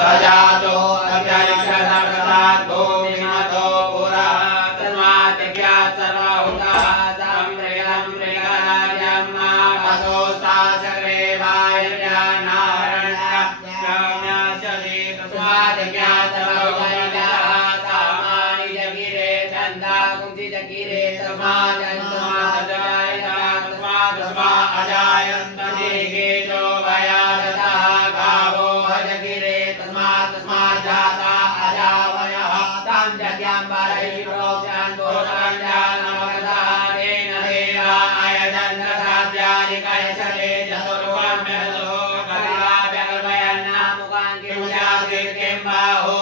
सजातो अत्यधिकतमसात् भूमिमतो पुरा तस्मात् ज्ञात सर्वभूतः सम्प्रियं प्रियराज्यं मापसोस्ता सर्वे वायुर्यानारण्याचले तस्मात् ज्ञात सर्वभूतः सामानि जगिरे चन्दा कुंसि जगिरे तस्मात् अजायन्त देहेशो वयादतः गावो जगिरे तस्मात् जाता अजावयः तं जज्ञां परैप्रोक्तं गोरञ्जानमगदानेन देवा अयजन्त साध्यानि कयचले चतुर्वर्ण्यतो कलिकाव्यकल्पयन्नामुकां किं जाति किं बाहो